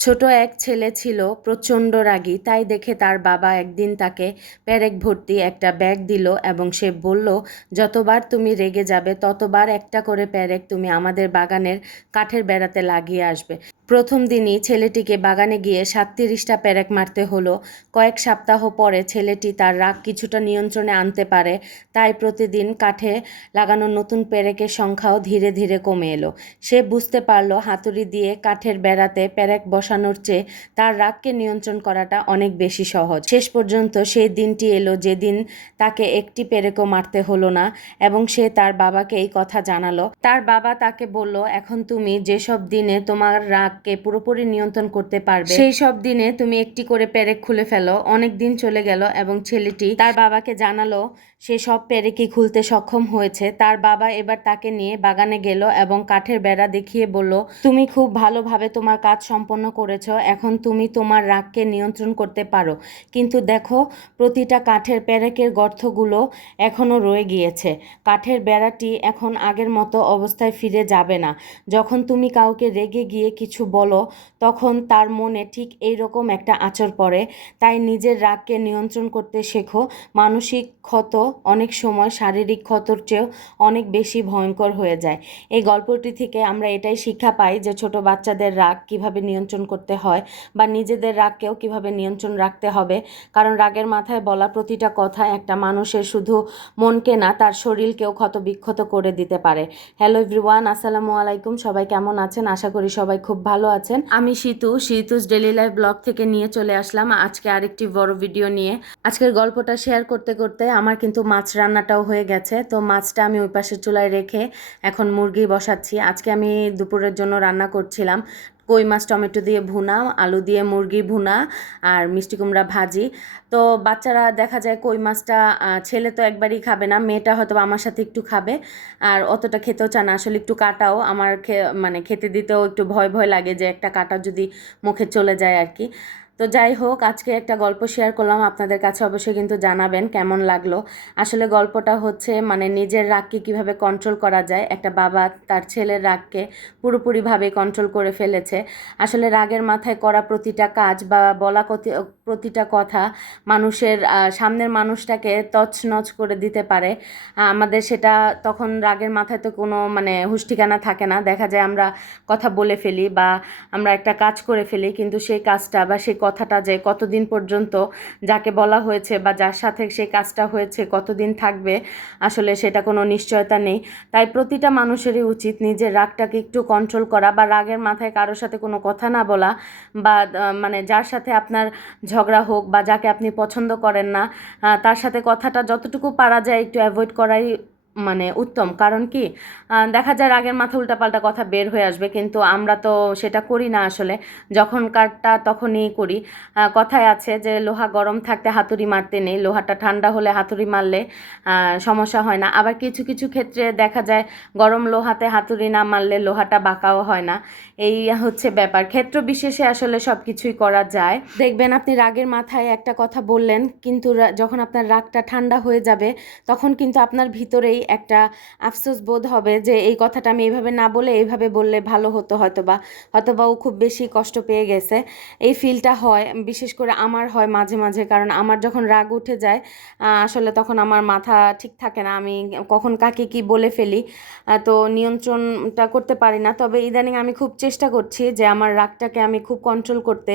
ছোট এক ছেলে ছিল প্রচণ্ড রাগী, তাই দেখে তার বাবা একদিন তাকে পেরেক ভর্তি একটা ব্যাগ দিল এবং সে বলল, যতবার তুমি রেগে যাবে ততবার একটা করে পেরেক তুমি আমাদের বাগানের কাঠের বেড়াতে লাগিয়ে আসবে। প্রথম দিনই ছেলেটিকে বাগানে গিয়ে 37টা পেরেক মারতে হলো। কয়েক সপ্তাহ পরে ছেলেটি তার রাগ কিছুটা নিয়ন্ত্রণে আনতে পারে, তাই প্রতিদিন কাঠে লাগানো নতুন পেরেকের সংখ্যাও ধীরে ধীরে কমে এলো। সে বুঝতে পারল হাতুড়ি দিয়ে কাঠের বেড়াতে পেরেক বসানোর চেয়ে তার রাগকে নিয়ন্ত্রণ করাটা অনেক বেশি সহজ। শেষ পর্যন্ত সেই দিনটি এলো যেদিন তাকে একটি পেরেকও মারতে হলো না এবং সে তার বাবাকে এই কথা জানালো। তার বাবা তাকে বলল, এখন তুমি যেসব দিনে তোমার রাগকে পুরোপুরি নিয়ন্ত্রণ করতে পারবে সেই সব দিনে তুমি একটি করে পেরেক খুলে ফেলো। অনেক দিন চলে গেল এবং ছেলেটি তার বাবাকে জানালো সে সব পেরেকই খুলতে সক্ষম হয়েছে। তার বাবা এবার তাকে নিয়ে বাগানে গেল এবং কাঠের বেড়া দেখিয়ে বলল, তুমি খুব ভালোভাবে তোমার কাজ সম্পন্ন করেছো, এখন তুমি তোমার রাগকে নিয়ন্ত্রণ করতে পারো। কিন্তু দেখো, প্রতিটা কাঠের পেরেকের গর্তগুলো এখনও রয়ে গিয়েছে। কাঠের বেড়াটি এখন আগের মতো অবস্থায় ফিরে যাবে না। যখন তুমি কাউকে রেগে গিয়ে কিছু বলো তখন তার মনে ঠিক এইরকম একটা আঁচড় পড়ে। তাই নিজের রাগকে নিয়ন্ত্রণ করতে শেখো। মানসিক ক্ষত অনেক সময় শারীরিক ক্ষতর চেয়েও অনেক বেশি ভয়ঙ্কর হয়ে যায়। এই গল্পটি থেকে আমরা এটাই শিক্ষা পাই যে ছোট বাচ্চাদের রাগ কিভাবে নিয়ন্ত্রণ করতে হয় বা নিজেদের রাগকেও কিভাবে নিয়ন্ত্রণ রাখতে হবে। কারণ রাগের মাথায় বলা প্রতিটা কথা একটা মানুষের শুধু মনকে না, তার শরীরকেও ক্ষতবিক্ষত করে দিতে পারে। হ্যালো এভরিওয়ান, আসসালামু আলাইকুম। সবাই কেমন আছেন? আশা করি সবাই খুব ভালো আছেন। আমি শীতুস ডেইলি লাইফ ব্লগ থেকে নিয়ে চলে আসলাম আজকে আরেকটি বড় ভিডিও নিয়ে। আজকের গল্পটা শেয়ার করতে করতে আমার কিন্তু মাছ রান্নাটাও হয়ে গেছে। তো মাছটা আমি ওই পাশের চুলায় রেখে এখন মুরগি বসাচ্ছি। আজকে আমি দুপুরের জন্য রান্না করছিলাম কই মাছ টমেটো দিয়ে ভুনা, আলু দিয়ে মুরগি ভুনা আর মিষ্টি কুমড়া ভাজি। তো বাচ্চারা দেখা যায় কই মাছটা, ছেলে তো একবারই খাবে না, মেয়েটা হয়তো আমার সাথে একটু খাবে আর অতটা খেতেও চায় না। আসলে একটু কাটাও আমার মানে খেতে দিতেও একটু ভয় ভয় লাগে যে একটা কাটা যদি মুখে চলে যায় আর কি। তো যাই হোক, আজকে একটা গল্প শেয়ার করলাম আপনাদের কাছে, অবশ্যই কিন্তু জানাবেন কেমন লাগলো। আসলে গল্পটা হচ্ছে মানে নিজের রাগকে কিভাবে কন্ট্রোল করা যায়। একটা বাবা তার ছেলের রাগকে পুরোপুরিভাবে কন্ট্রোল করে ফেলেছে। আসলে রাগের মাথায় করা প্রতিটা কাজ বা বলা প্রতিটা কথা মানুষের সামনের মানুষটাকে তছনছ করে দিতে পারে। আমাদের সেটা তখন রাগের মাথায় তো কোনো মানে হুঁশ ঠিকানা থাকে না। দেখা যায় আমরা কথা বলে ফেলি বা আমরা একটা কাজ করে ফেলি, কিন্তু সেই কাজটা বা সেই কথাটা যে কতদিন পর্যন্ত যাকে বলা হয়েছে বা যার সাথে সেই কাজটা হয়েছে কতদিন থাকবে আসলে সেটা কোনো নিশ্চয়তা নেই। তাই প্রতিটা মানুষেরই উচিত নিজের রাগটাকে একটু কন্ট্রোল করা বা রাগের মাথায় কারোর সাথে কোনো কথা না বলা বা মানে যার সাথে আপনার ঝগড়া হোক বা যাকে আপনি পছন্দ করেন না তার সাথে কথাটা যতটুকু পারা যায় একটু অ্যাভয়েড করাই মানে উত্তম। কারণ কি, দেখা যায় রাগের মাথা উল্টাপাল্টা কথা বের হয়ে আসবে, কিন্তু আমরা তো সেটা করি না আসলে। যখনকারটা তখনই করি। কথায় আছে যে লোহা গরম থাকতে হাতুড়ি মারতে নেই, লোহাটা ঠান্ডা হলে হাতুড়ি মারলে সমস্যা হয় না। আবার কিছু কিছু ক্ষেত্রে দেখা যায় গরম লোহাতে হাতুড়ি না মারলে লোহাটা বাঁকাও হয় না। এই হচ্ছে ব্যাপার, ক্ষেত্র বিশেষে আসলে সব কিছুই করা যায়। দেখবেন আপনি রাগের মাথায় একটা কথা বললেন, কিন্তু যখন আপনার রাগটা ঠান্ডা হয়ে যাবে তখন কিন্তু আপনার ভিতরেই একটা আফসোস বোধ হবে যে এই কথাটা আমি এইভাবে না বলে এইভাবে বললে ভালো হতো, হয়তোবা ও খুব বেশি কষ্ট পেয়ে গেছে। এই ফিলটা হয়, বিশেষ করে আমার হয় মাঝে মাঝে। কারণ আমার যখন রাগ উঠে যায় আসলে তখন আমার মাথা ঠিক থাকে না, আমি কখন কাকে কি বলে ফেলি। তো নিয়ন্ত্রণটা করতে পারি না। তবে ইদানিং আমি খুব চেষ্টা করছি যে আমার রাগটাকে আমি খুব কন্ট্রোল করতে।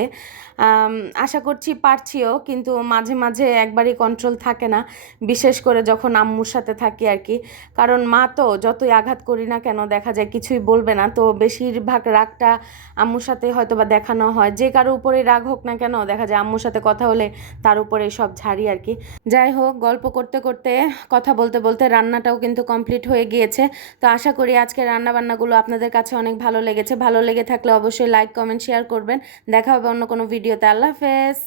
আশা করছি পারছিও, কিন্তু মাঝে মাঝে একবারই কন্ট্রোল থাকে না, বিশেষ করে যখন আম্মুর সাথে থাকি আর কি। কারণ মা তো যতই আঘাত করি না কেন দেখা যায় কিছুই বলবে না, তো বেশিরভাগ রাগটা আম্মুর সাথে হয়তো বা দেখানো হয়। যে কারো উপরে রাগ হোক না কেন দেখা যায় আম্মুর সাথে কথা হলে তার উপরে সব ঝাড়ি আর কি। যাই হোক, গল্প করতে করতে কথা বলতে বলতে রান্নাটাও কিন্তু কমপ্লিট হয়ে গিয়েছে। তো আশা করি আজকের রান্নাবান্নাগুলো আপনাদের কাছে অনেক ভালো লেগেছে। ভালো লেগে থাকলে অবশ্যই লাইক কমেন্ট শেয়ার করবেন। দেখা হবে অন্য কোনো ভিডিওতে। আল্লাহ হাফেজ।